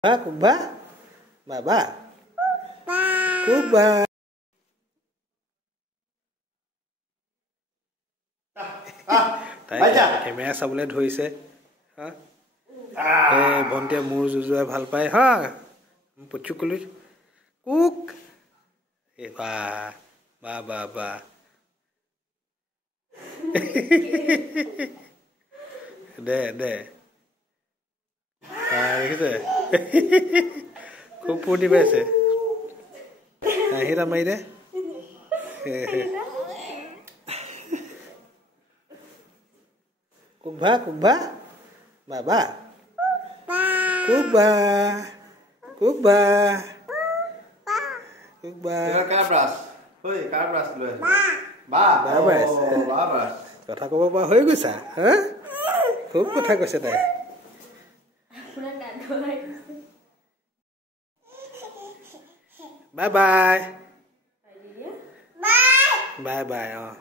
Kuba, Baba, Kuba. Camera চাবলৈ ধৰিছে ভণ্টিয়ে মোৰ যুঁজুৱাই ভাল পায় হা পুচুকুলি কুক বা বা বা বা দে দে দেখিছে খুব ফূৰ্তি পাইছে আহিলা মাৰি দে Kuba, Kuba, Baba, Kuba, Kuba, Kuba. Cabras, oi, cabras dulu. Babas. Babas. Kata kau bawa hoi gusa, ha? Kau kata kau sedai. Bye bye. Bye bye. Oh.